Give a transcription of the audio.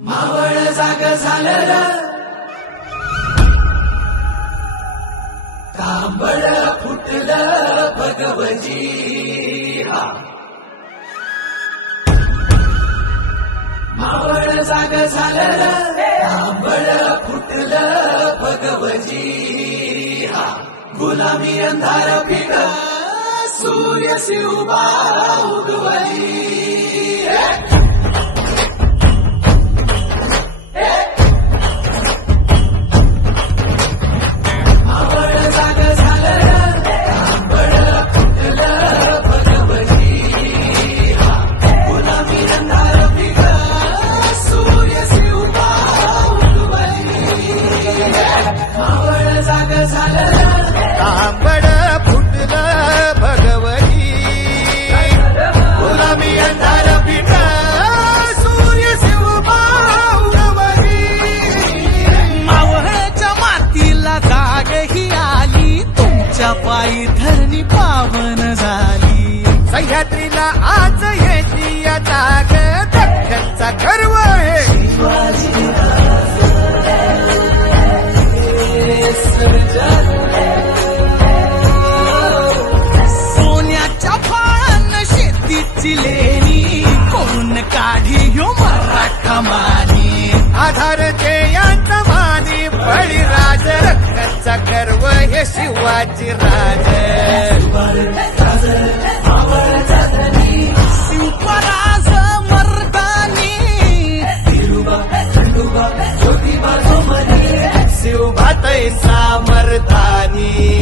मावळ जाग झालं र कांबळ फुटलं भगवजी हा मावळ जाग झालं र कांबळ फुटलं भगवजी हा गुलामी अंधार फिक सूर्य शिवबा उगवली कांबळ फुटलं भगवती गुलामी अंधार फिक सूर्य शिवबा उगवली मावळच्या मातीला जाग ही आली तुमच्या पायी धरणी पावन झाली सह्याद्रीला आज येती या जाग दख्खनचा गर्व आहे सोन्याच्या फाळानं शेतीची लेणी कोण काढी ह्यो मराठा मानी आधार जयांचा मानी बळीराज रक्ताचा गर्व हे शिवाजी राज शिवराज मर्दानी शिवभातैसा मर्दानी